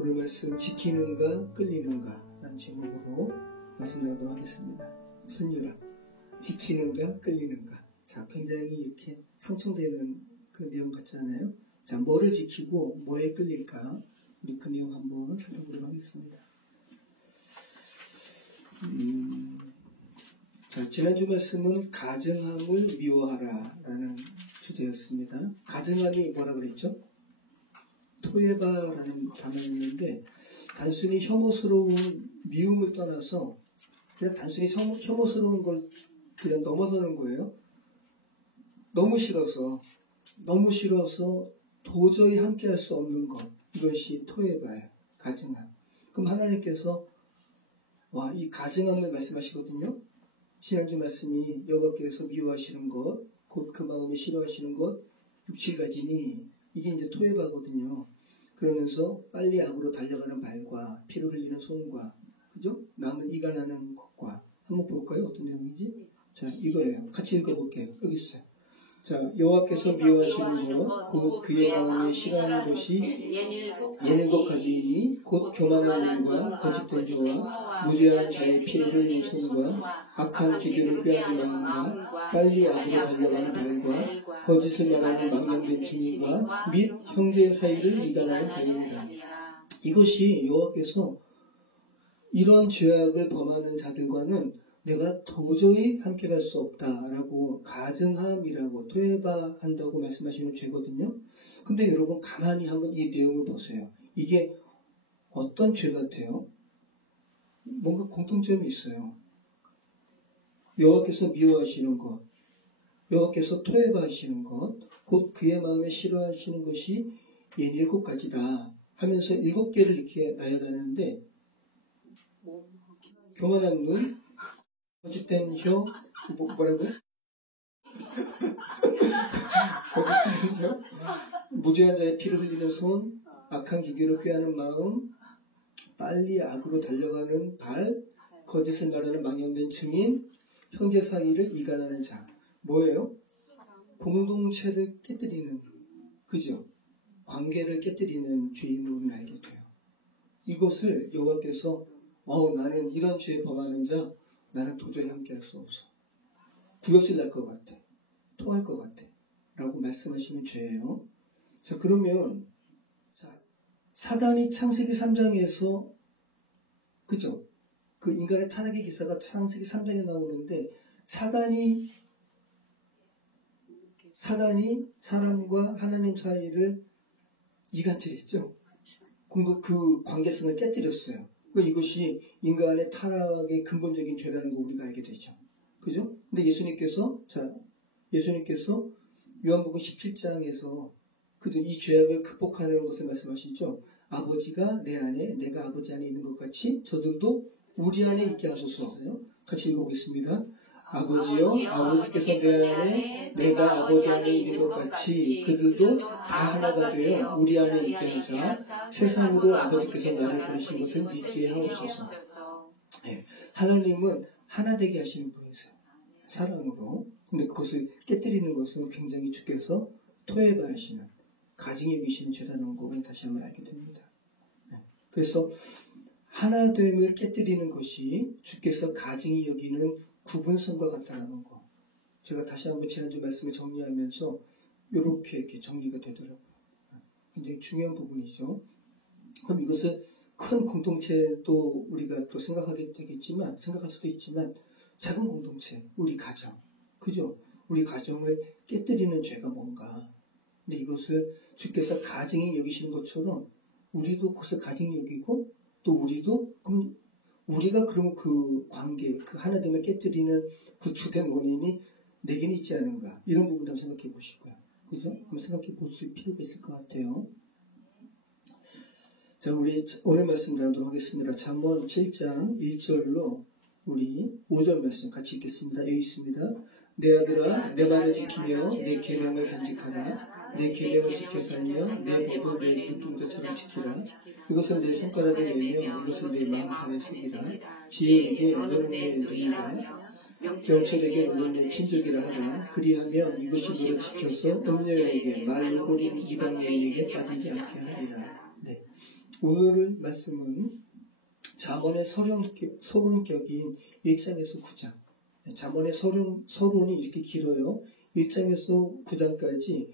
오늘 말씀 지키는가 끌리는가 라는 제목으로 말씀 나누도록 하겠습니다. 순유라 지키는가 끌리는가. 자, 굉장히 이렇게 상충되는 그 내용 같지 않아요? 자, 뭐를 지키고 뭐에 끌릴까? 우리 그 내용 한번 살펴보도록 하겠습니다. 자, 지난주 말씀은 가증함을 미워하라 라는 주제였습니다. 가증함이 뭐라 그랬죠? 토에바라는 단어가 있는데 단순히 혐오스러운 미움을 떠나서 그냥 단순히 혐오스러운 걸 그냥 넘어서는 거예요. 너무 싫어서 도저히 함께할 수 없는 것, 이것이 토에바예요. 가증함. 그럼 하나님께서 이 가증함을 말씀하시거든요. 지난주 말씀이 여호와께서 미워하시는 것, 곧 그 마음이 싫어하시는 것 6-7가지니 이게 이제 토에바거든요. 그러면서 빨리 악으로 달려가는 발과 피를 흘리는 손과, 그죠? 남을 이간하는 것과. 한번 볼까요? 어떤 내용인지? 자, 이거예요. 같이 읽어볼게요. 여기 있어요. 자, 여호와께서 미워하시는 것, 곧 그의 마음에 싫어하는 것이 예는 것까지이니 곧 교만한 눈과 거짓된 저와 무죄한 자의 피를 흘리는 손과 악한 기교를 꾀하는 마음과 빨리 악으로 달려가는 발과 거짓을 말하는 망령된 증인과 및 형제 사이를 이간하는 자입니다. 이것이 여호와께서 이런 죄악을 범하는 자들과는 내가 도저히 함께 갈 수 없다라고 가증함이라고 토에바 한다고 말씀하시는 죄거든요. 근데 여러분 가만히 한번 이 내용을 보세요. 이게 어떤 죄 같아요? 뭔가 공통점이 있어요. 여호와께서 미워하시는 것, 여호와께서 토에바 하시는 것, 곧 그의 마음에 싫어하시는 것이 옌 7가지다 하면서 7개를 이렇게 나열하는데 교만한 눈, 거짓된 혀, 뭐라고요? 거짓된 혀, 무죄한 자의 피를 흘리는 손, 악한 기교를 꾀하는 마음, 빨리 악으로 달려가는 발, 거짓을 말하는 망령된 증인, 형제 사이를 이간하는 자. 뭐예요? 공동체를 깨뜨리는, 그죠? 관계를 깨뜨리는 죄임을 알게 돼요. 이것을 여호와께서 나는 이런 죄 범하는 자 나는 도저히 함께할 수 없어. 구역질 날 것 같아. 토할 것 같아. 라고 말씀하시는 죄예요. 자, 그러면 사단이 창세기 3장에서 그죠? 그 인간의 타락의 기사가 창세기 3장에 나오는데 사단이 사람과 하나님 사이를 이간질했죠. 그 관계성을 깨뜨렸어요. 이것이 인간의 타락의 근본적인 죄라는 거 우리가 알게 되죠. 그죠? 근데 예수님께서 요한복음 17장에서 그죠? 이 죄악을 극복하는 것을 말씀하시죠. 아버지가 내 안에, 내가 아버지 안에 있는 것 같이 저들도 우리 안에 있게 하소서. 같이 읽어보겠습니다. 아버지여, 아버지께서 내 안에, 내가 아버지 안에 있는 것 같이 그들도 다 하나가 되어 우리 안에 있게 하사 세상으로 아버지께서 나를 보내신 것을 믿게 하옵소서. 네. 하나님은 하나 되게 하시는 분이세요. 사랑으로. 근데 그것을 깨뜨리는 것은 굉장히 주께서 토해봐 하시는, 가증히 여기시는 죄라는 것을 다시 한번 알게 됩니다. 네. 그래서 하나됨을 깨뜨리는 것이 주께서 가증히 여기는 구분성과 같다는 거. 제가 다시 한번 지난주 말씀을 정리하면서 이렇게 정리가 되더라고요. 굉장히 중요한 부분이죠. 그럼 이것을 큰 공동체도 우리가 또 생각할 수도 있지만 작은 공동체, 우리 가정, 그죠? 우리 가정을 깨뜨리는 죄가 뭔가. 근데 이것을 주께서 가증히 여기시는 것처럼 우리도 그것을 가증히 여기고 또 우리가 그러면 그 관계, 그 하나됨을 깨뜨리는 그 주된 원인이 내게는 있지 않은가. 이런 부분도 한번 생각해 보시고요. 그죠? 한번 생각해 볼 필요가 있을 것 같아요. 자, 우리 오늘 말씀 나누도록 하겠습니다. 잠언 7장 1절로 우리 5절 말씀 같이 읽겠습니다. 여기 있습니다. 내 아들아, 내 말을 지키며 내 계명을 간직하라. 내 계명을 지켜 살며 내 법을 내 눈동자처럼 지키라. 이것을 내 손가락에 내며 이것을 내 마음판에 새기라. 지혜에게 너는 내 누이라. 경찰에게 너는 내 친족이라 하라. 그리하면 이것이 너를 지켜서 음녀에게 말로 꼬린 이방 여인에게 빠지지 않게 하리라. 네. 오늘 말씀은 잠언의 서론격인 1장에서 9장. 잠언의 서론이 이렇게 길어요. 1장에서 9장까지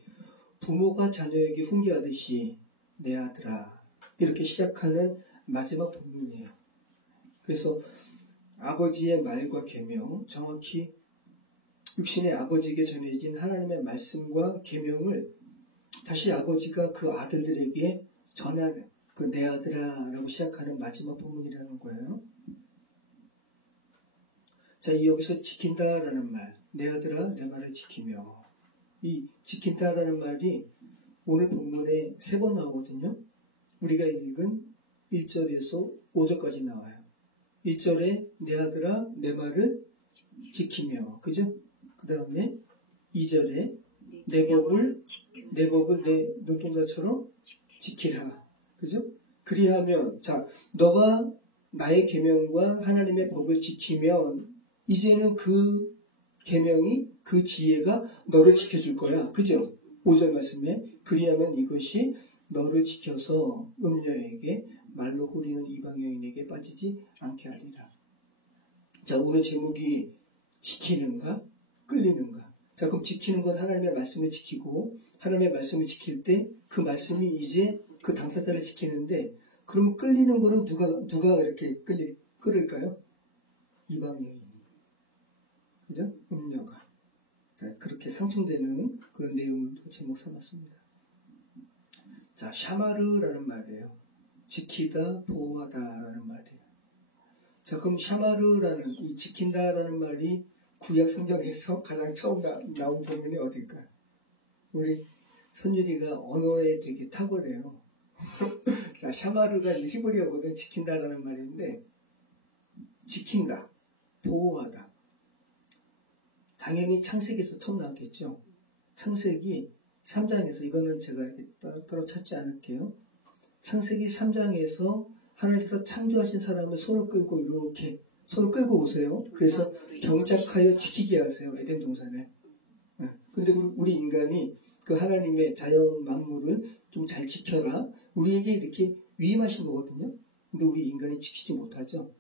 부모가 자녀에게 훈계하듯이 내 아들아 이렇게 시작하는 마지막 본문이에요. 그래서 아버지의 말과 계명, 정확히 육신의 아버지에게 전해진 하나님의 말씀과 계명을 다시 아버지가 그 아들들에게 전하는 그 내 아들아 라고 시작하는 마지막 본문이라는 거예요. 자, 여기서 지킨다라는 말, 내 아들아 내 말을 지키며, 이 지킨다라는 말이 오늘 본문에 3번 나오거든요. 우리가 읽은 1절에서 5절까지 나와요. 1절에 내 아들아 내 말을 지키며, 그죠? 그 다음에 2절에 내 법을 내 눈동자처럼 지키라. 그죠? 그리하면, 자, 너가 나의 계명과 하나님의 법을 지키면 이제는 그 계명이, 그 지혜가 너를 지켜줄 거야. 그죠? 5절 말씀에 그리하면 이것이 너를 지켜서 음녀에게 말로 후리는 이방 여인에게 빠지지 않게 하리라. 자, 오늘 제목이 지키는가? 끌리는가? 자, 그럼 지키는 건 하나님의 말씀을 지키고, 하나님의 말씀을 지킬 때 그 말씀이 이제 그 당사자를 지키는데, 그러면 끌리는 거는 누가 이렇게 끌을까요? 이방 여인. 그죠? 음녀가. 자, 그렇게 상충되는 그런 내용을 제목 삼았습니다. 자, 샤마르라는 말이에요. 지키다, 보호하다라는 말이에요. 자, 그럼 샤마르라는, 이 지킨다라는 말이 구약 성경에서 가장 처음 나온 부분이 어딜까요? 우리 선율이가 언어에 되게 탁월해요. 자, 샤마르가 히브리어거든. 지킨다라는 말인데, 지킨다, 보호하다. 당연히 창세기에서 처음 나왔겠죠. 창세기 3장에서, 이거는 제가 이렇게 따로 찾지 않을게요. 창세기 3장에서 하나님께서 창조하신 사람을 손을 끌고 이렇게 손을 끌고 오세요. 그래서 경작하여 지키게 하세요. 에덴 동산에. 근데 우리 인간이 그 하나님의 자연 만물을 좀 잘 지켜라. 우리에게 이렇게 위임하신 거거든요. 근데 우리 인간이 지키지 못하죠.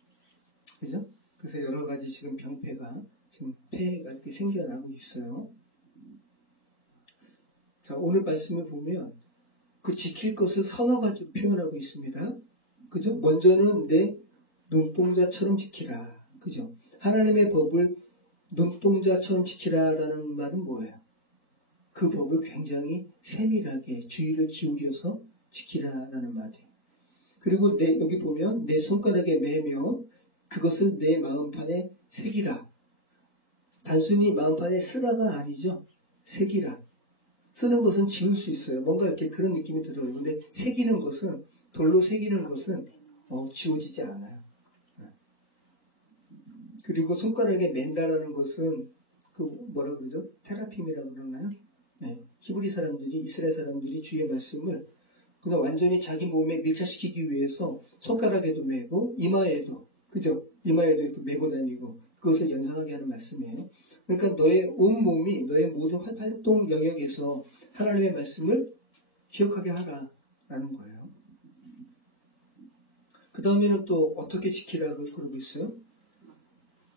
그죠? 그래서 여러 가지 지금 병폐가, 지금 폐해가 이렇게 생겨나고 있어요. 자, 오늘 말씀을 보면 그 지킬 것을 서너 가지로 표현하고 있습니다. 그죠? 먼저는 내 눈동자처럼 지키라. 그죠? 하나님의 법을 눈동자처럼 지키라라는 말은 뭐예요? 그 법을 굉장히 세밀하게 주의를 기울여서 지키라라는 말이에요. 그리고 여기 보면 내 손가락에 매며 그것을 내 마음판에 새기라. 단순히 마음판에 쓰라가 아니죠. 새기라. 쓰는 것은 지울 수 있어요. 뭔가 이렇게 그런 느낌이 들어요. 근데 새기는 것은, 돌로 새기는 것은 지워지지 않아요. 그리고 손가락에 맨다라는 것은 그 뭐라 그러죠? 테라핌이라고 그러나요? 네. 히브리 사람들이, 이스라엘 사람들이 주의 말씀을 그냥 완전히 자기 몸에 밀착시키기 위해서 손가락에도 매고 이마에도, 그죠? 이마에도 이렇게 매고 다니고 그것을 연상하게 하는 말씀이에요. 그러니까 너의 온 몸이 너의 모든 활동 영역에서 하나님의 말씀을 기억하게 하라라는 거예요. 그 다음에는 또 어떻게 지키라고 그러고 있어요?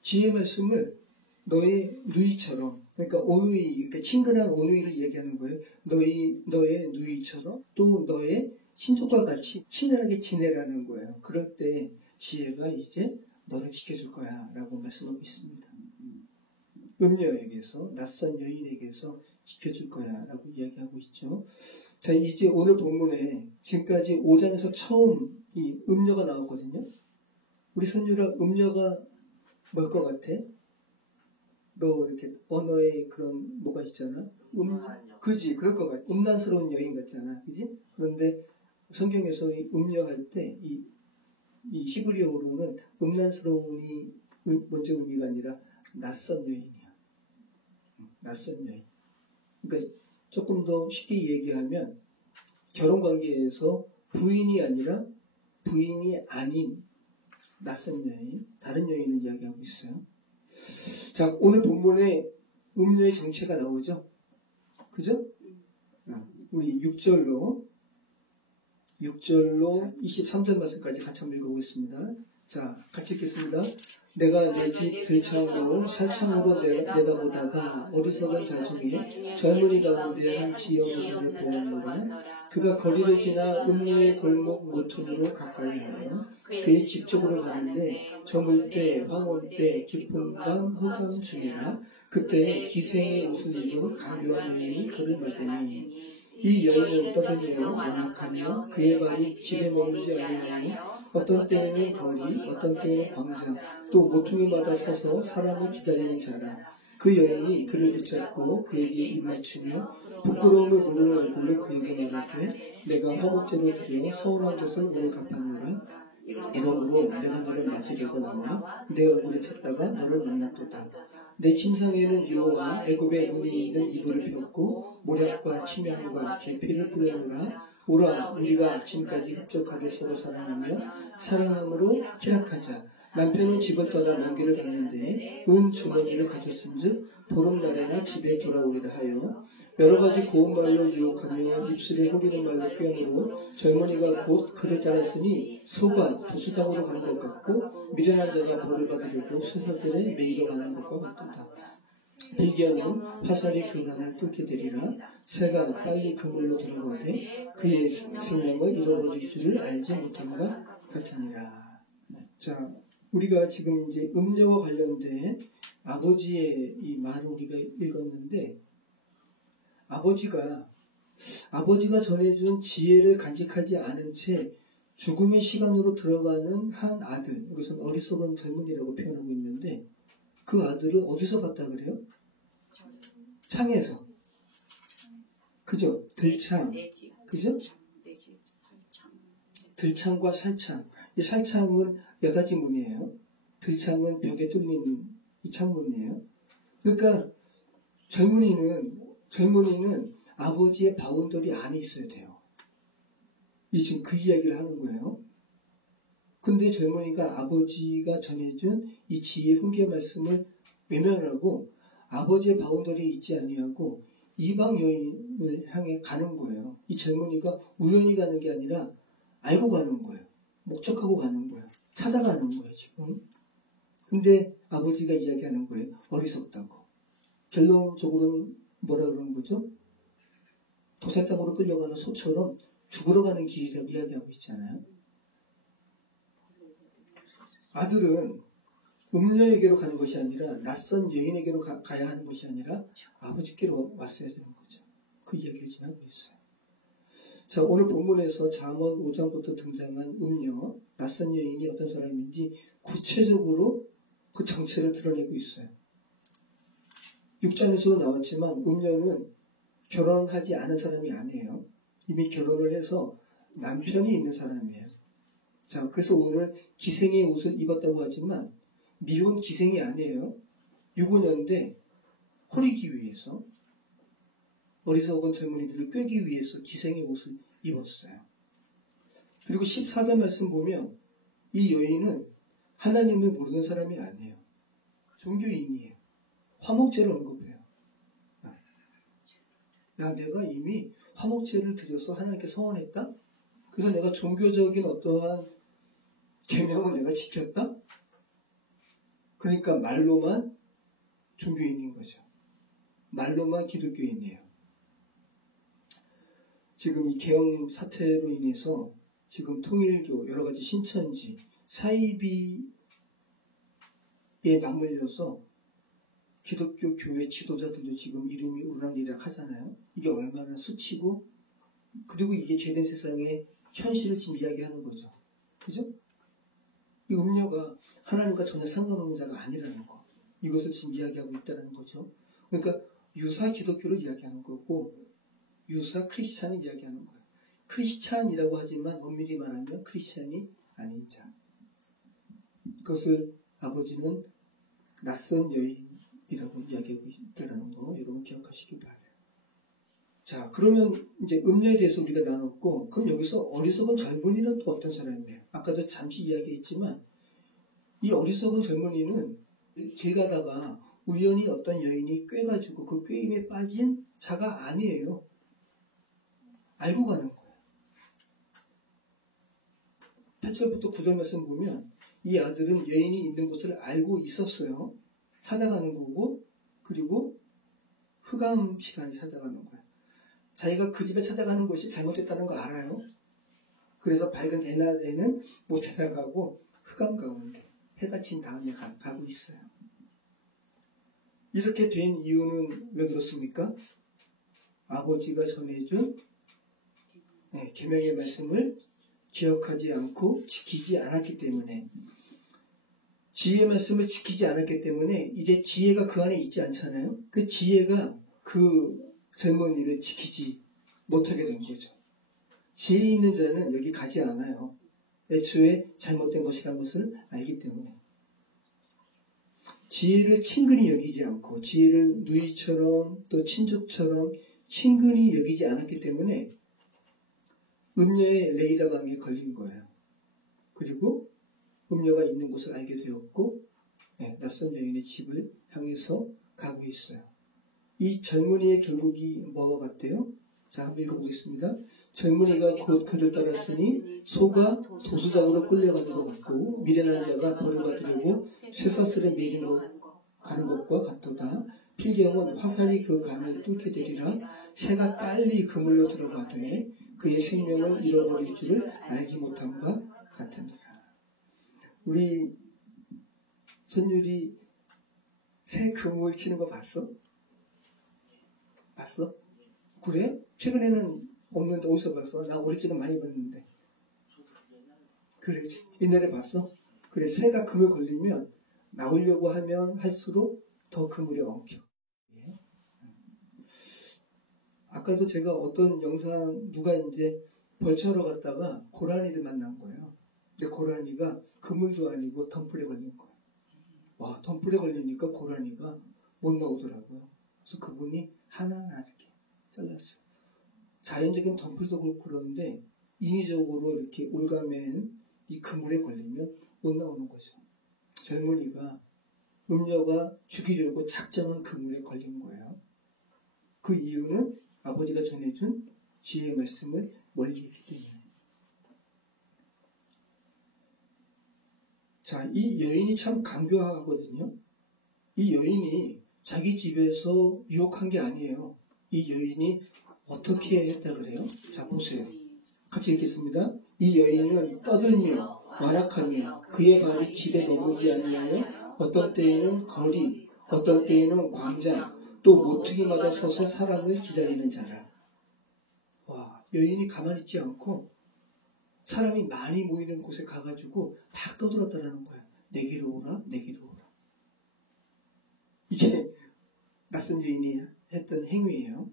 지혜의 말씀을 너의 누이처럼, 그러니까 오누이, 그러니까 친근한 오누이를 얘기하는 거예요. 너의 누이처럼 또 너의 친족과 같이 친밀하게 지내라는 거예요. 그럴 때 지혜가 이제 너를 지켜줄 거야 라고 말씀하고 있습니다. 음녀에게서, 낯선 여인에게서 지켜줄 거야 라고 이야기하고 있죠. 자, 이제 오늘 본문에 지금까지 5장에서 처음 이 음녀가 나오거든요. 우리 선율아, 음녀가 뭘 것 같아? 너 이렇게 언어에 그런 뭐가 있잖아. 그지, 그럴 것 같아. 음란스러운 여인 같잖아, 그지? 그런데 성경에서 이 음녀할 때 이 히브리어로는 음란스러운이 먼저 의미가 아니라 낯선 여인이야. 낯선 여인. 그러니까 조금 더 쉽게 얘기하면 결혼 관계에서 부인이 아니라 부인이 아닌 낯선 여인, 다른 여인을 이야기하고 있어요. 자, 오늘 본문에 음녀의 정체가 나오죠? 그죠? 우리 6절로 6절로 23절 말씀까지 같이 한번 읽어보겠습니다. 자, 같이 읽겠습니다. 내가 내 집 들창으로 살창으로 내다보다가 어리석은 자 중에 젊은이 가운데 한 지혜로자를 보았노라. 그가 거리를 지나 음녀의 골목 모퉁이로 가까이 하여 그의 집 쪽으로 가는데 저물 때, 황혼 때, 깊은 밤, 후밤 중에나 그때 기생의 옷을 입은 강교한 여인이 그를 맞으니 이 여인은 떠들며 완악하며 그의 발이 집에 머물지 아니하며 어떤 때에는 거리, 어떤 때에는 광장, 또 모퉁이마다 서서 사람을 기다리는 자라. 그 여인이 그를 붙잡고 그에게 입맞추며 부끄러움을 부르는 얼굴로 그에게 말하되 내가 화목제로 드려 서운한 것을 오늘 갚았노라. 이러므로 내가 너를 맞으려고 나와 내 얼굴을 찾다가 너를 만났도다. 내 침상에는 유호와 애굽의 무늬 있는 이불을 폈고 모략과 침향과 계피를 뿌려놓으라. 오라 우리가 아침까지 흡족하게 서로 사랑하며 사랑함으로 희락하자. 남편은 집을 떠나 먼 길을 갔는데 은 주머니를 가졌은즉 보름날에나 집에 돌아오리라 하여 여러 가지 고운 말로 유혹하며 입술에 호기는 말로 꾀으로 젊은이가 곧 그를 따랐으니 소가 부수당으로 가는 것 같고 미련한 자가 벌을 받으려고 수사들에 매이러 가는 것과 같도다. 빌기야는 화살이 그 간을 뚫게 되리라. 새가 빨리 그물로 들어가되 그의 생명을 잃어버릴 줄을 알지 못한 것 같으니라. 자, 우리가 지금 이제 음녀와 관련된 아버지의 이 말을 우리가 읽었는데 아버지가 전해준 지혜를 간직하지 않은 채 죽음의 시간으로 들어가는 한 아들, 이것은 어리석은 젊은이라고 표현하고 있는데 그 아들을 어디서 봤다 그래요? 창에서. 그죠? 들창. 그죠? 들창과 살창. 이 살창은 여닫이 문이에요. 들창은 벽에 뚫린 이 창문이에요. 그러니까 젊은이는 아버지의 바운더리 안에 있어야 돼요. 이 지금 그 이야기를 하는 거예요. 근데 젊은이가 아버지가 전해준 이 지혜의 훈계 말씀을 외면하고 아버지의 바운더리에 있지 아니하고 이방 여인을 향해 가는 거예요. 이 젊은이가 우연히 가는 게 아니라 알고 가는 거예요. 목적하고 가는 거예요. 찾아가는 거예요, 지금. 근데 아버지가 이야기하는 거예요. 어리석다고. 결론적으로는 뭐라 그러는 거죠? 도살장으로 끌려가는 소처럼 죽으러 가는 길이라고 이야기하고 있잖아요. 아들은 음녀에게로 가는 것이 아니라 낯선 여인에게로 가야 하는 것이 아니라 아버지께로 왔어야 되는 거죠. 그 이야기를 지금 하고 있어요. 자, 오늘 본문에서 잠언 5장부터 등장한 음녀, 낯선 여인이 어떤 사람인지 구체적으로 그 정체를 드러내고 있어요. 6장에서도 나왔지만 음녀는 결혼하지 않은 사람이 아니에요. 이미 결혼을 해서 남편이 있는 사람이에요. 자, 그래서 오늘 기생의 옷을 입었다고 하지만 미혼 기생이 아니에요. 유부녀인데 호리기 위해서 어리석은 젊은이들을 꿰기 위해서 기생의 옷을 입었어요. 그리고 14절 말씀 보면 이 여인은 하나님을 모르는 사람이 아니에요. 종교인이에요. 화목제를 언급해요. 야, 내가 이미 화목제를 드려서 하나님께 서원했다? 그래서 내가 종교적인 어떠한 계명을 내가 지켰다? 그러니까 말로만 종교인인 거죠. 말로만 기독교인이에요. 지금 이 계엄 사태로 인해서 지금 통일교, 여러 가지 신천지, 사이비에 맞물려서 기독교 교회 지도자들도 지금 이름이 우락리락 하잖아요. 이게 얼마나 수치고, 그리고 이게 죄된 세상의 현실을 지금 이야기하는 거죠. 그죠? 이 음녀가 하나님과 전혀 상관없는 자가 아니라는 거. 이것을 지금 이야기하고 있다는 거죠. 그러니까 유사 기독교를 이야기하는 거고, 유사 크리스찬을 이야기하는 거예요. 크리스찬이라고 하지만 엄밀히 말하면 크리스찬이 아닌 자. 그것을 아버지는 낯선 여인이라고 이야기하고 있다는 거 여러분 기억하시기 바라요. 자, 그러면 이제 음녀에 대해서 우리가 나눴고, 그럼 여기서 어리석은 젊은이는 또 어떤 사람이에요? 아까도 잠시 이야기했지만 이 어리석은 젊은이는 길 가다가 우연히 어떤 여인이 꿰가지고 그 꿰임에 빠진 자가 아니에요. 알고 가는 거예요. 8절부터 9절 말씀 보면 이 아들은 여인이 있는 곳을 알고 있었어요. 찾아가는 거고, 그리고 흑암 시간에 찾아가는 거예요. 자기가 그 집에 찾아가는 것이 잘못됐다는 거 알아요. 그래서 밝은 대낮에는 못 찾아가고 흑암 가운데 해가 진 다음에 가고 있어요. 이렇게 된 이유는 왜 그렇습니까? 아버지가 전해준 계명의 말씀을 기억하지 않고 지키지 않았기 때문에, 지혜의 말씀을 지키지 않았기 때문에 이제 지혜가 그 안에 있지 않잖아요. 그 지혜가 그 젊은이를 지키지 못하게 된 거죠. 지혜 있는 자는 여기 가지 않아요. 애초에 잘못된 것이라는 것을 알기 때문에. 지혜를 친근히 여기지 않고 지혜를 누이처럼 또 친족처럼 친근히 여기지 않았기 때문에 음녀의 레이다방에 걸린 거예요. 그리고 음녀가 있는 곳을 알게 되었고 낯선 여인의 집을 향해서 가고 있어요. 이 젊은이의 결국이 뭐와 같대요? 자, 한번 읽어보겠습니다. 젊은이가 곧 그를 따랐으니 소가 도수장으로 끌려가는 것 같고 미련한 자가 벌을 받으려고 쇠사슬에 매린 가는 것과 같도다. 필경은 화살이 그 간을 뚫게 되리라. 새가 빨리 그물로 들어가되 그의 생명을 잃어버릴 줄을 알지 못함과 같으니라. 우리 손율이 새 그물 치는 거 봤어? 봤어? 그래? 최근에는 없는데 어디서 봤어? 나 어릴 적에 많이 봤는데. 그래, 옛날에 봤어? 그래, 새가 그물 걸리면 나오려고 하면 할수록 더 그물이 엉켜. 예? 아까도 제가 어떤 영상, 누가 이제 벌초하러 갔다가 고라니를 만난 거예요. 근데 고라니가 그물도 아니고 덤불에 걸린 거예요. 와, 덤불에 걸리니까 고라니가 못 나오더라고요. 그래서 그분이 하나하나 이렇게 잘랐어요. 자연적인 덤불도 그렇고 그런데 인위적으로 이렇게 올가맨 이 그물에 걸리면 못 나오는 거죠. 젊은이가 음녀가 죽이려고 작정한 그물에 걸린 거예요. 그 이유는 아버지가 전해준 지혜의 말씀을 멀리 했기 때문에. 자, 이 여인이 참 강교하거든요. 이 여인이 자기 집에서 유혹한 게 아니에요. 이 여인이 어떻게 했다 그래요? 자, 보세요. 같이 읽겠습니다. 이 여인은 떠들며 완악하며 그의 발이 집에 머무지 아니하여 어떤 때에는 거리, 어떤 때에는 광장, 또 모퉁이마다 서서 사람을 기다리는 자라. 와, 여인이 가만히 있지 않고 사람이 많이 모이는 곳에 가가지고 막 떠들었다라는 거예요. 내게로 오라, 내게로 오라. 이게 낯선 여인이 했던 행위예요.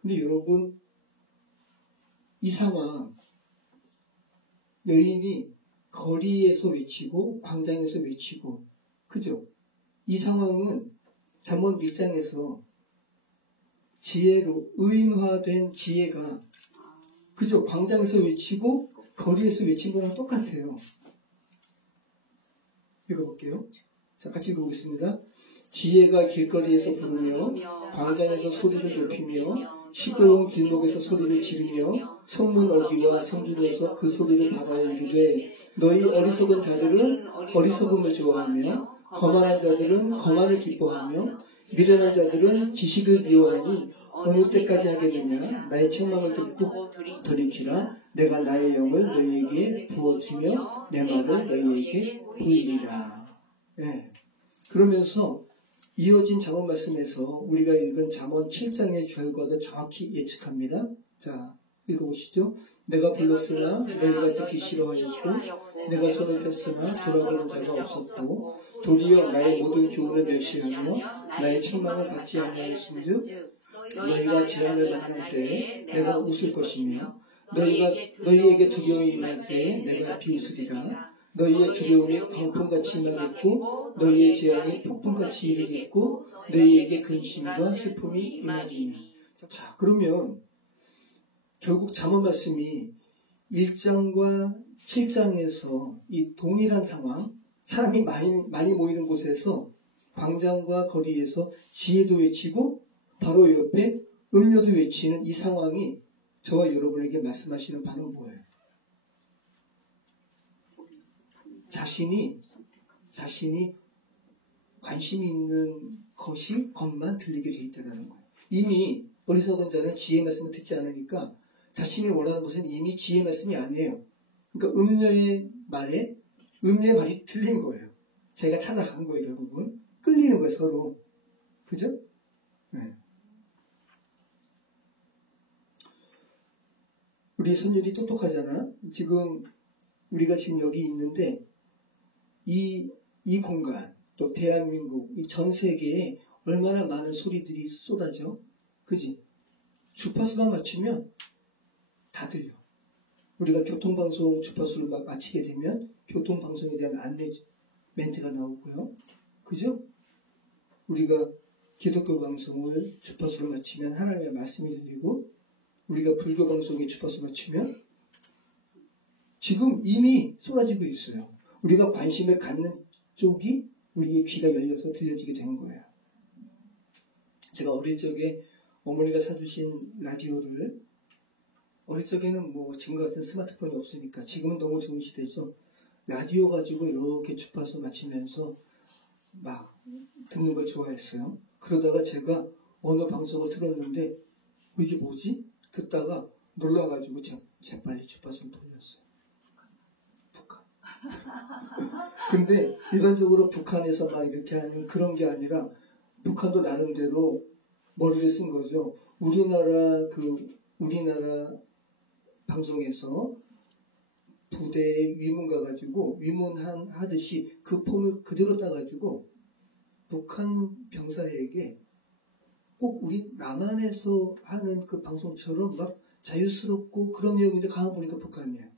근데 여러분, 이 상황, 여인이 거리에서 외치고 광장에서 외치고, 그죠? 이 상황은 잠언 1장에서 지혜로 의인화된 지혜가, 그죠? 광장에서 외치고 거리에서 외친 거랑 똑같아요. 읽어볼게요. 자, 같이 읽어보겠습니다. 지혜가 길거리에서 부르며 광장에서 소리를 높이며 시끄러운 길목에서 소리를 지르며 성문 어귀와 성중에서 그 소리를 받아야 이르되 너희 어리석은 자들은 어리석음을 좋아하며 거만한 자들은 거만을 기뻐하며 미련한 자들은 지식을 미워하니 어느 때까지 하겠느냐. 나의 책망을 듣고 돌이키라. 내가 나의 영을 너희에게 부어주며 내 말을 너희에게 보이리라. 네. 그러면서 이어진 잠언 말씀에서 우리가 읽은 잠언 7장의 결과도 정확히 예측합니다. 자, 읽어보시죠. 내가 불렀으나 너희가 듣기 싫어하였고 내가 손을 폈으나 돌아보는 자가 없었고 도리어 나의 모든 교훈을 멸시하며 나의 책망을 받지 아니하였음즉 너희가 재앙을 만날 때에 내가 웃을 것이며 너희에게 두려움이 임할 때에 내가 비웃으리라. 너희의 두려움이 광풍같이 임하겠고 너희의 재앙이 폭풍같이 이르겠고 너희에게 근심과 슬픔이 임하리니. 자, 그러면 결국 잠언 말씀이 1장과 7장에서 이 동일한 상황, 사람이 많이 모이는 곳에서 광장과 거리에서 지혜도 외치고 바로 옆에 음료도 외치는 이 상황이 저와 여러분에게 말씀하시는 바는 뭐예요? 자신이 관심 있는 것만 들리게 돼 있다는 거예요. 이미 어리석은 자는 지혜의 말씀을 듣지 않으니까 자신이 원하는 것은 이미 지혜의 말씀이 아니에요. 그러니까 음녀의 말이 들린 거예요. 자기가 찾아간 거예요. 결국은 끌리는 거예요. 서로. 그죠? 네. 우리 손율이 똑똑하잖아. 우리가 지금 여기 있는데 이 공간, 또 대한민국, 이 전 세계에 얼마나 많은 소리들이 쏟아져. 그지? 주파수만 맞추면 다 들려. 우리가 교통방송 주파수를 맞추게 되면 교통방송에 대한 안내 멘트가 나오고요. 그죠? 우리가 기독교 방송을 주파수를 맞추면 하나님의 말씀이 들리고, 우리가 불교 방송에 주파수 맞추면 지금 이미 쏟아지고 있어요. 우리가 관심을 갖는 쪽이 우리의 귀가 열려서 들려지게 된 거예요. 제가 어릴 적에 어머니가 사주신 라디오를, 어릴 적에는 뭐 지금 같은 스마트폰이 없으니까, 지금은 너무 좋은 시대죠. 라디오 가지고 이렇게 주파수 맞추면서 막 듣는 걸 좋아했어요. 그러다가 제가 어느 방송을 들었는데 이게 뭐지? 듣다가 놀라가지고 재빨리 주파수를 돌렸어요. 북한. 근데 일반적으로 북한에서 막 이렇게 하는 그런 게 아니라 북한도 나름대로 머리를 쓴 거죠. 우리나라 방송에서 부대에 위문 가가지고 위문하듯이 그 폼을 그대로 따가지고 북한 병사에게 꼭 우리 남한에서 하는 그 방송처럼 막 자유스럽고 그런 내용인데 가만 보니까 북한이에요.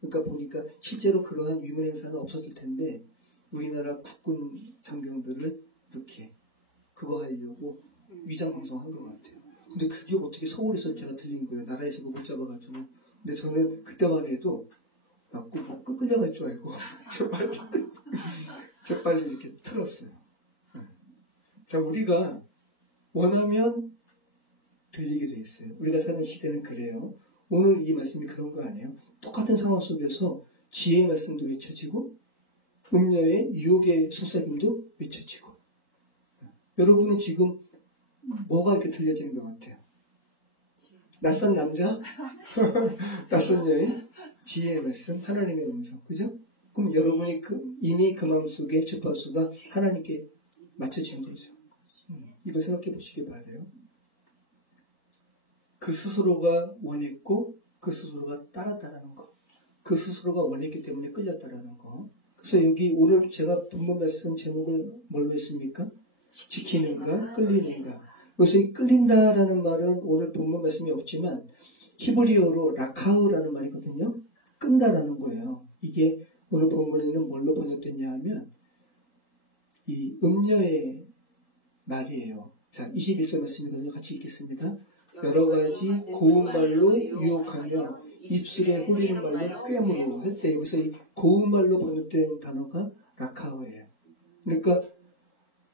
그러니까 보니까 실제로 그러한 위문 행사는 없었을 텐데 우리나라 국군 장병들을 이렇게 그거 하려고 위장 방송한 것 같아요. 근데 그게 어떻게 서울에서 제가 들린 거예요. 나라에서 못 잡아가지고. 근데 저는 그때만 해도 막 끌려갈 줄 알고 재빨리 이렇게 틀었어요. 자, 우리가 원하면 들리게 돼 있어요. 우리가 사는 시대는 그래요. 오늘 이 말씀이 그런 거 아니에요? 똑같은 상황 속에서 지혜의 말씀도 외쳐지고 음녀의 유혹의 속삭임도 외쳐지고. 여러분은 지금 뭐가 이렇게 들려지는 것 같아요? 낯선 남자? 낯선 여인? 지혜의 말씀? 하나님의 음성. 그죠? 그럼 여러분이 이미 그 마음속에 주파수가 하나님께 맞춰진 거죠. 이거 생각해 보시기 바라요. 그 스스로가 원했고 그 스스로가 따랐다라는 거. 그 스스로가 원했기 때문에 끌렸다라는 거. 그래서 여기 오늘 제가 본문 말씀 제목을 뭘로 했습니까? 지키는가 끌리는가. 그래서 이 끌린다라는 말은 오늘 본문 말씀이 없지만 히브리어로 라카우라는 말이거든요. 끈다라는 거예요. 이게 오늘 본문에는 뭘로 번역됐냐 하면 이 음녀의 말이에요. 자, 21절 말씀이거든요. 같이 읽겠습니다. 여러 가지 고운 말로 유혹하며 입술에 홀리는 말로 꿰물어 할 때 여기서 이 고운 말로 번역된 단어가 라카오예요. 그러니까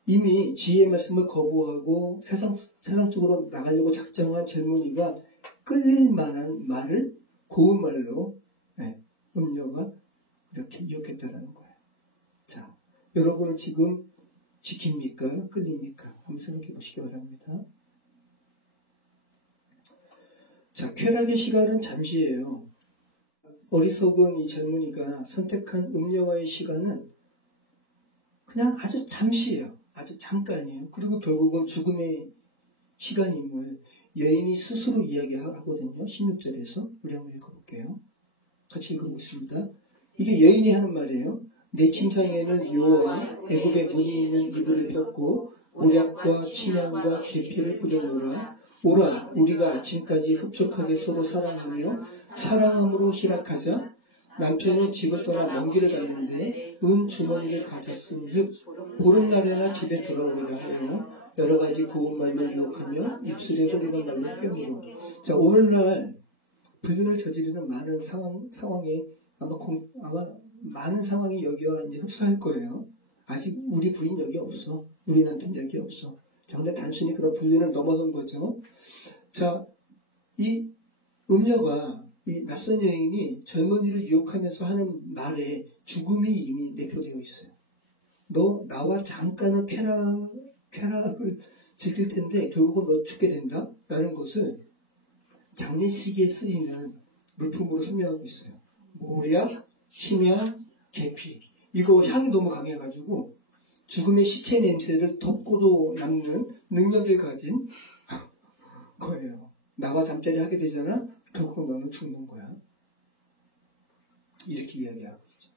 이미 지혜의 말씀을 거부하고 세상적으로 나가려고 작정한 젊은이가 끌릴 만한 말을 고운 말로 음녀가 이렇게 유혹했다는 거예요. 자, 여러분은 지금 지킵니까? 끌립니까? 한번 생각해 보시기 바랍니다. 자, 쾌락의 시간은 잠시예요. 어리석은 이 젊은이가 선택한 음녀와의 시간은 그냥 아주 잠시예요. 아주 잠깐이에요. 그리고 결국은 죽음의 시간임을 여인이 스스로 이야기하거든요. 16절에서 우리 한번 읽어볼게요. 같이 읽어보겠습니다. 이게 여인이 하는 말이에요. 내 침상에는 유어와 애굽의 무늬 있는 이불을 폈고 모략과 침향과 계피를 뿌려놓으라. 오라, 우리가 아침까지 흡족하게 서로 사랑하며 사랑함으로 희락하자. 남편은 집을 떠나 먼 길을 갔는데 은 주머니를 가졌은즉 보름날에나 집에 돌아오리라 하여 여러 가지 고운 말로 유혹하며 입술에 흐리는 말로 꿰물어. 자, 오늘날 불륜을 저지르는 많은 상황에 아마 많은 상황이 여기와 이제 흡사할 거예요. 아직 우리 부인 여기 없어. 우리 남편 여기 없어. 자, 근데 단순히 그런 불륜을 넘어선 거죠. 자, 이 음녀가 이 낯선 여인이 젊은이를 유혹하면서 하는 말에 죽음이 이미 내표되어 있어요. 너 나와 잠깐은 쾌락을 즐길 텐데 결국은 너 죽게 된다? 라는 것을 장례식에 쓰이는 물품으로 설명하고 있어요. 모략, 심야, 계피. 이거 향이 너무 강해가지고 죽음의 시체 냄새를 덮고도 남는 능력을 가진 거예요. 나와 잠자리 하게 되잖아? 결국은 너는 죽는 거야. 이렇게 이야기하고 있죠.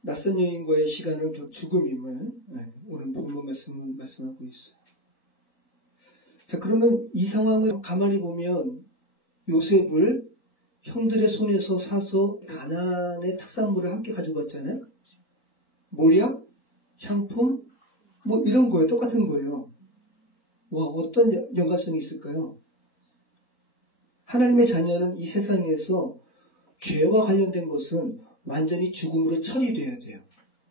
낯선 여인과의 시간은 죽음임을 오늘 본문 말씀은 말씀하고 있어요. 자, 그러면 이 상황을 가만히 보면 요셉을 형들의 손에서 사서 가나안의 특산물을 함께 가지고 왔잖아요. 모략, 향품, 뭐 이런 거예요. 똑같은 거예요. 와, 어떤 연관성이 있을까요? 하나님의 자녀는 이 세상에서 죄와 관련된 것은 완전히 죽음으로 처리돼야 돼요.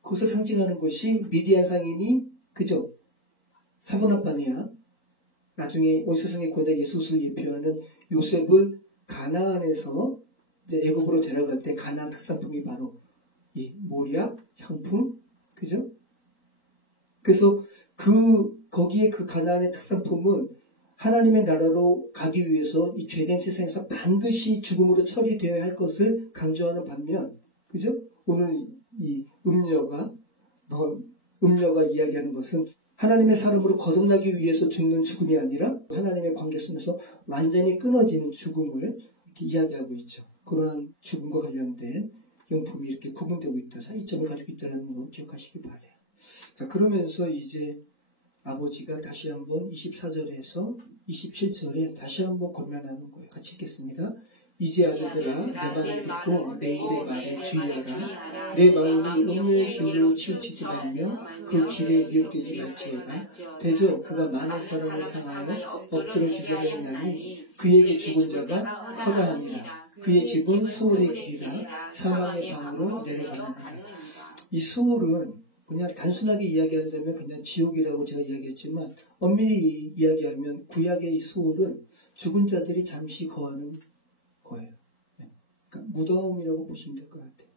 그것을 상징하는 것이 미디안 상인이 그죠? 사분합반이야. 나중에 온 세상의 구원자 예수를 예표하는 요셉을 가나안에서 이제 애굽으로 데려갈 때 가나안 특산품이 바로 이 모략, 향품, 그죠? 그래서 거기에 그 가나안의 특산품은 하나님의 나라로 가기 위해서 이 죄된 세상에서 반드시 죽음으로 처리되어야 할 것을 강조하는 반면, 그죠? 오늘 이 음녀가 이야기하는 것은 하나님의 사람으로 거듭나기 위해서 죽는 죽음이 아니라 하나님의 관계 속에서 완전히 끊어지는 죽음을 이렇게 이야기하고 있죠. 그러한 죽음과 관련된 용품이 이렇게 구분되고 있다. 차이점을 가지고 있다는 거 기억하시기 바래요. 자, 그러면서 이제 아버지가 다시 한번 24절에서 27절에 다시 한번 권면하는 거예요. 같이 읽겠습니다. 이제 아들들아 내 말을 듣고 내 입의 말에 주의하라. 내 마음이 음녀의 길로 치우치지 말며 그 길에 미혹되지 말지어다. 대저 그가 많은 사람을 상하여 엎드려 죽이려 했나니 그에게 죽은 자가 허다하니라. 그의 집은 수월의 길이라 사망의 방으로 내려가느니라. 이 수월은 그냥 단순하게 이야기한다면 그냥 지옥이라고 제가 이야기했지만 엄밀히 이야기하면 구약의 이 수월은 죽은 자들이 잠시 거하는 거예요. 그러니까 무덤이라고 보시면 될 것 같아요.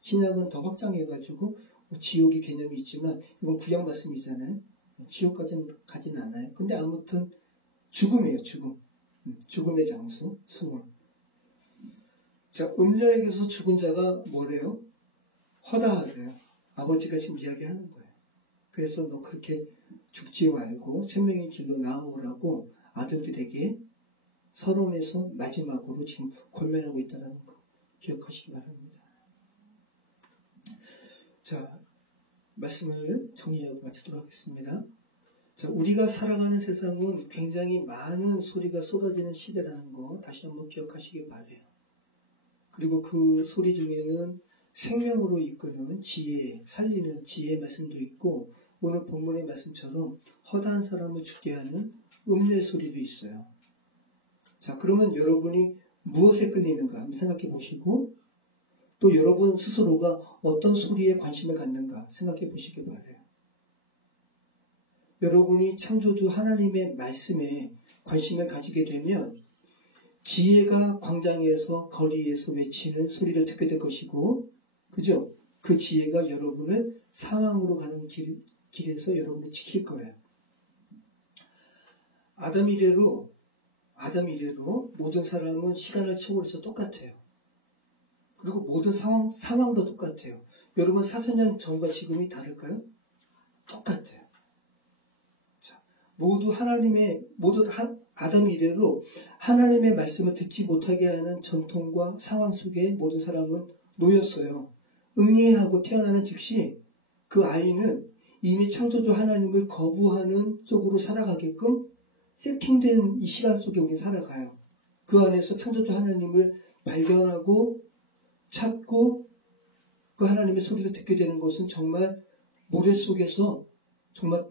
신약은 더 확장해가지고 지옥의 개념이 있지만 이건 구약 말씀이잖아요. 지옥까지는 가진 않아요. 근데 아무튼 죽음이에요. 죽음의 장소, 수월. 자, 음녀에게서 죽은 자가 뭐래요? 허다하래요. 아버지가 지금 이야기하는 거예요. 그래서 너 그렇게 죽지 말고 생명의 길로 나아오라고 아들들에게 서론에서 마지막으로 지금 권면하고 있다는 거 기억하시기 바랍니다. 자, 말씀을 정리하고 마치도록 하겠습니다. 자, 우리가 살아가는 세상은 굉장히 많은 소리가 쏟아지는 시대라는 거 다시 한번 기억하시기 바래요. 그리고 그 소리 중에는 생명으로 이끄는 지혜, 살리는 지혜의 말씀도 있고 오늘 본문의 말씀처럼 허다한 사람을 죽게 하는 음료의 소리도 있어요. 자, 그러면 여러분이 무엇에 끌리는가 한번 생각해 보시고 또 여러분 스스로가 어떤 소리에 관심을 갖는가 생각해 보시기 바라요. 여러분이 창조주 하나님의 말씀에 관심을 가지게 되면 지혜가 광장에서 거리에서 외치는 소리를 듣게 될 것이고 그죠? 그 지혜가 여러분을 사망으로 가는 길에서 여러분을 지킬 거예요. 아담 이래로 모든 사람은 시간을 초월해서 똑같아요. 그리고 모든 상황도 똑같아요. 여러분 4,000년 전과 지금이 다를까요? 똑같아요. 자, 아담 이래로 하나님의 말씀을 듣지 못하게 하는 전통과 상황 속에 모든 사람은 놓였어요. 응애하고 태어나는 즉시 그 아이는 이미 창조주 하나님을 거부하는 쪽으로 살아가게끔 세팅된 이 시간 속에 우리 살아가요. 그 안에서 창조주 하나님을 발견하고 찾고 그 하나님의 소리를 듣게 되는 것은 정말 모래 속에서 정말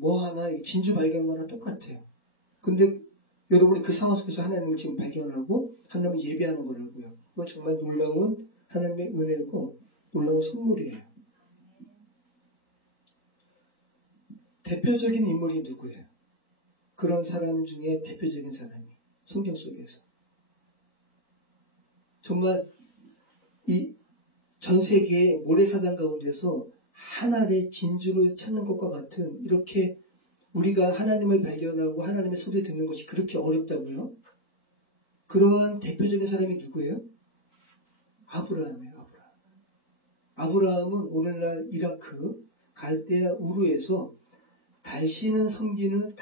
뭐 하나 진주 발견과나 똑같아요. 근데 여러분이 그 상황 속에서 하나님을 지금 발견하고 하나님을 예배하는 거라고요. 그건 정말 놀라운 하나님의 은혜고 놀라운 선물이에요. 대표적인 인물이 누구예요? 그런 사람 중에 대표적인 사람이 성경 속에서 정말 이 전 세계의 모래사장 가운데서 하나의 진주를 찾는 것과 같은 이렇게 우리가 하나님을 발견하고 하나님의 소리를 듣는 것이 그렇게 어렵다고요? 그러한 대표적인 사람이 누구예요? 아브라함이에요. 아브라함은 오늘날 이라크 갈대아 우르에서 달신을 섬기는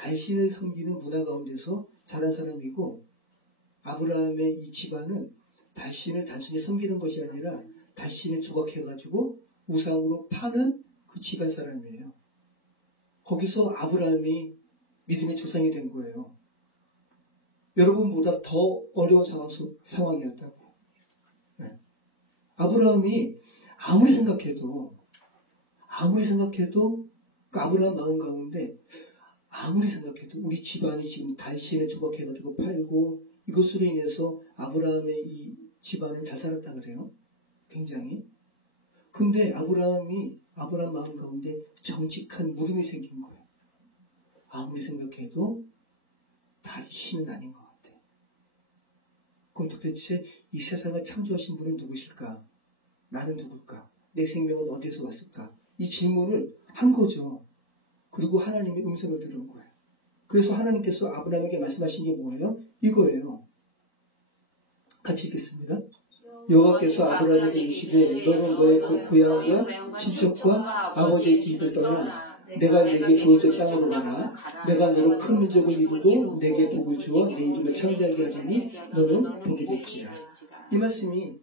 문화 가운데서 자란 사람이고, 아브라함의 이 집안은 달신을 단순히 섬기는 것이 아니라 달신을 조각해가지고 우상으로 파는 그 집안 사람이에요. 거기서 아브라함이 믿음의 조상이 된 거예요. 여러분보다 더 어려운 상황이었다고. 네. 아브라함이 아무리 생각해도 그 아브라함 마음 가운데 아무리 생각해도 우리 집안이 지금 달신을 조각해가지고 팔고 이것으로 인해서 아브라함의 이 집안은 잘 살았다 그래요. 굉장히. 근데 아브라함 마음 가운데 정직한 물음이 생긴 거예요. 아무리 생각해도 달신은 아닌 것 같아. 그럼 도대체 이 세상을 창조하신 분은 누구실까? 나는 누굴까? 내 생명은 어디서 왔을까? 이 질문을 한 거죠. 그리고 하나님의 음성을 들은 거예요. 그래서 하나님께서 아브라함에게 말씀하신 게 뭐예요? 이거예요. 같이 읽겠습니다. 여호와께서 아브라함에게 이르시되 너는 너의 고향과 친척과 아버지의 집을 떠나 내가 네게 보여줄 땅으로 가라. 내가 너로 큰 민족을 이루고 내게 복을 주어 내 이름을 창대하게 하리니 너는 복이 될지라. 이 말씀이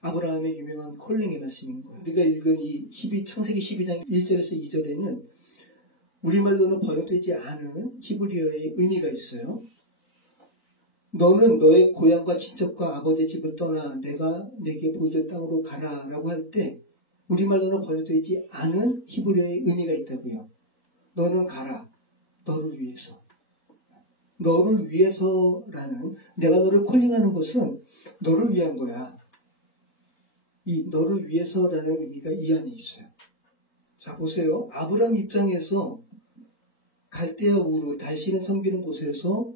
아브라함의 유명한 콜링의 말씀인 거예요. 우리가 읽은 이 창세기 12장 1절에서 2절에는 우리말로는 번역되지 않은 히브리어의 의미가 있어요. 너는 너의 고향과 친척과 아버지의 집을 떠나 내가 내게 보여줄 땅으로 가라 라고 할 때 우리말로는 번역되지 않은 히브리어의 의미가 있다고요. 너는 가라. 너를 위해서. 너를 위해서라는, 내가 너를 콜링하는 것은 너를 위한 거야. 이 너를 위해서라는 의미가 이 안에 있어요. 자, 보세요. 아브라함 입장에서 갈대아 우르, 달신을 섬기는 곳에서,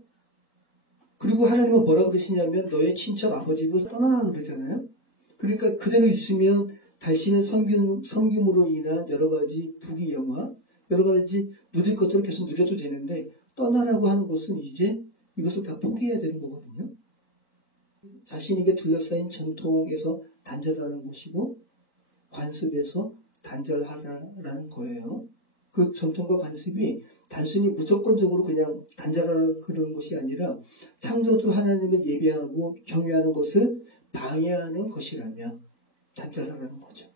그리고 하나님은 뭐라고 그러시냐면 너의 친척 아버지를 떠나라 그러잖아요. 그러니까 그대로 있으면 달신을 섬김으로 인한 여러 가지 부귀영화, 여러 가지 누릴 것들을 계속 누려도 되는데, 떠나라고 하는 것은 이제 이것을 다 포기해야 되는 거거든요. 자신에게 둘러싸인 전통에서 단절하는 것이고 관습에서 단절하라는 거예요. 그 전통과 관습이 단순히 무조건적으로 그냥 단절하라는 그런 것이 아니라 창조주 하나님을 예배하고 경외하는 것을 방해하는 것이라면 단절하라는 거죠.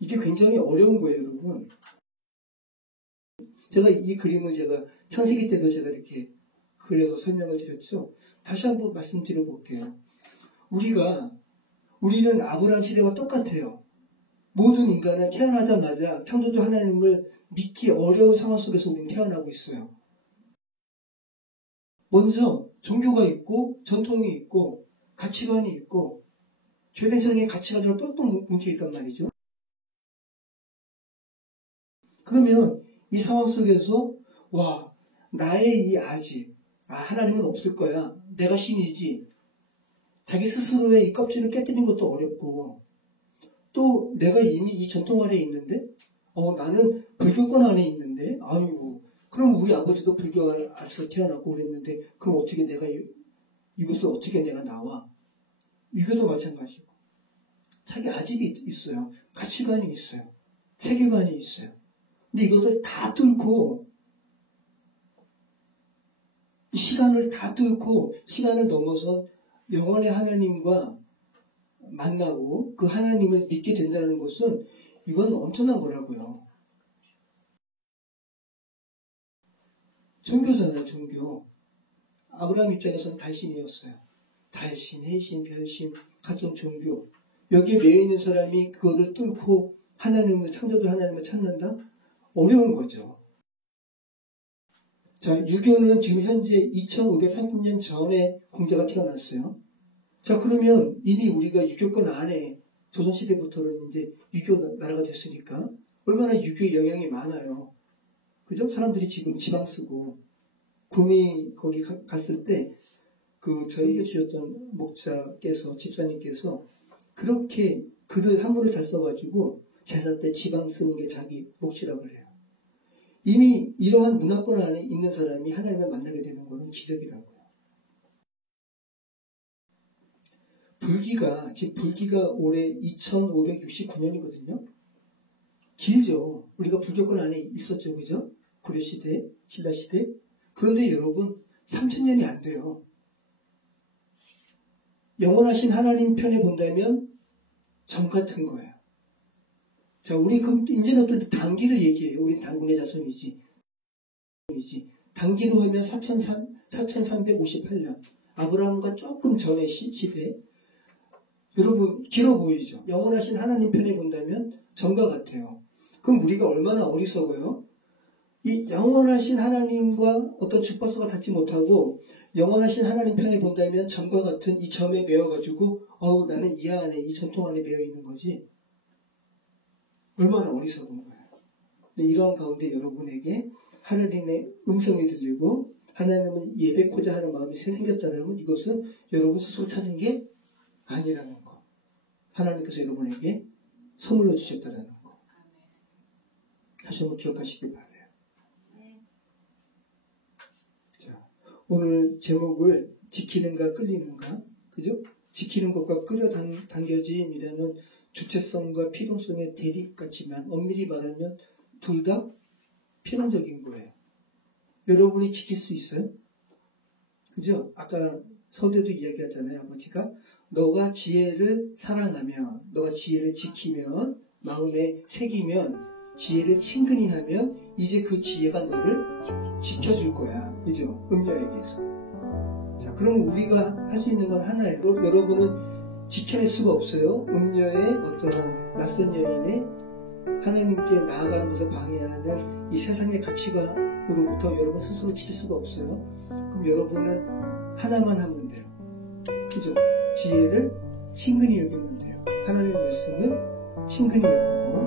이게 굉장히 어려운 거예요, 여러분. 제가 이 그림을 창세기 때도 제가 이렇게 그려서 설명을 드렸죠. 다시 한번 말씀드려 볼게요. 우리는 아브라함 시대와 똑같아요. 모든 인간은 태어나자마자 창조주 하나님을 믿기 어려운 상황 속에서 우리는 태어나고 있어요. 먼저 종교가 있고 전통이 있고 가치관이 있고 죄된 세상의 가치관으로 또 뭉쳐있단 말이죠. 그러면 이 상황 속에서 나의 이 아집, 하나님은 없을 거야. 내가 신이지. 자기 스스로의 이 껍질을 깨뜨리는 것도 어렵고, 또 내가 이미 이 전통 아래에 있는데, 나는 불교권 안에 있는데, 그럼 우리 아버지도 불교 안에서 태어났고 그랬는데, 그럼 어떻게 이것을 어떻게 내가 나와? 유교도 마찬가지고. 자기 아집이 있어요. 가치관이 있어요. 세계관이 있어요. 근데 이것을 다 뚫고, 시간을 넘어서 영원의 하나님과 만나고 그 하나님을 믿게 된다는 것은 이건 엄청난 거라고요. 종교잖아요, 종교. 아브라함 입장에서는 달신이었어요. 달신, 해신, 별신, 같은 종교. 여기에 매여있는 사람이 그거를 뚫고 창조주 하나님을 찾는다? 어려운 거죠. 자, 유교는 지금 현재 2530년 전에 공자가 태어났어요. 자, 그러면 이미 우리가 유교권 안에 조선시대부터는 이제 유교 나라가 됐으니까 얼마나 유교의 영향이 많아요. 그죠? 사람들이 지금 지방 쓰고, 구미 거기 갔을 때, 저희에게 주셨던 집사님께서 그렇게 글을 한문을 잘 써가지고 제사 때 지방 쓰는 게 자기 몫이라고 해요. 이미 이러한 문화권 안에 있는 사람이 하나님을 만나게 되는 것은 기적이라고요. 지금 불기가 올해 2569년이거든요. 길죠. 우리가 불교권 안에 있었죠. 그죠? 고려시대, 신라시대. 그런데 여러분, 3000년이 안 돼요. 영원하신 하나님 편에 본다면 점 같은 거예요. 자, 우리 그럼 이제는 또 단기를 얘기해요. 우리 당군의 자손이지. 단기로 하면 4358년. 아브라함과 조금 전의 시대. 여러분, 길어 보이죠? 영원하신 하나님 편에 본다면 점과 같아요. 그럼 우리가 얼마나 어리석어요? 이 영원하신 하나님과 어떤 주파수가 닿지 못하고 영원하신 하나님 편에 본다면 점과 같은 이 점에 매여가지고 나는 이 안에, 이 전통 안에 매여 있는 거지. 얼마나 어리석은 거예요. 근데 이러한 가운데 여러분에게 하나님의 음성이 들리고 하나님을 예배코자 하는 마음이 생겼다면 이것은 여러분 스스로 찾은 게 아니라는 거. 하나님께서 여러분에게 선물로 주셨다는 거. 다시 한번 기억하시길 바라요. 자, 오늘 제목을 지키는가 끌리는가, 그죠? 지키는 것과 끌어당겨짐이라는 주체성과 필요성의 대립 같지만 엄밀히 말하면 둘 다 필연적인 거예요. 여러분이 지킬 수 있어요? 그죠? 아까 서두에도 이야기했잖아요. 아버지가 너가 지혜를 사랑하면, 너가 지혜를 지키면, 마음에 새기면, 지혜를 친근히 하면 이제 그 지혜가 너를 지켜줄 거야. 그죠? 음녀에게서. 자, 그러면 우리가 할 수 있는 건 하나예요. 여러분은 지켜낼 수가 없어요. 음녀의 어떠한 낯선 여인의 하나님께 나아가는 것을 방해하는 이 세상의 가치관으로부터 여러분 스스로 지킬 수가 없어요. 그럼 여러분은 하나만 하면 돼요. 그죠? 지혜를 친근히 여기면 돼요. 하나님의 말씀을 친근히 여기고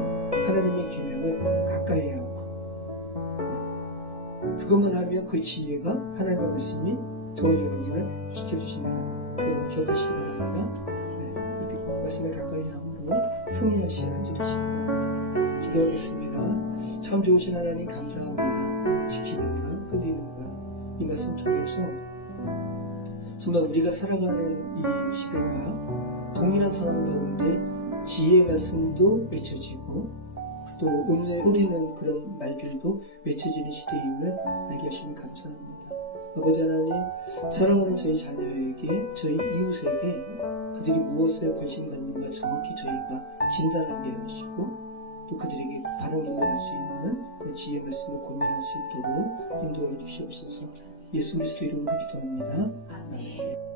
하나님의 계명을 가까이 하고 그것만 하면 그 지혜가 하나님의 말씀이 저와 여러분을 지켜주신다는 거. 여러분 기억하시기 바랍니다. 그렇게 말씀을 가까이 함으로 승리하시는 한 주를 지킵니다. 기도하겠습니다. 참 좋으신 하나님 감사합니다. 지키는가 끌리는가 이 말씀 통해서 정말 우리가 살아가는 이 시대가 동일한 상황 가운데 지혜의 말씀도 외쳐지고 또 음녀의 소리는 그런 말들도 외쳐지는 시대임을 알게 하시면 감사합니다. 아버지 하나님, 사랑하는 저희 자녀에게, 저희 이웃에게 그들이 무엇에 관심 갖는가 정확히 저희가 진단하게 하시고 또 그들에게 바로 인도할 수 있는 그 지혜의 말씀을 고민할 수 있도록 인도해 주시옵소서. 예수 그리스도 이름으로 기도합니다. 아멘.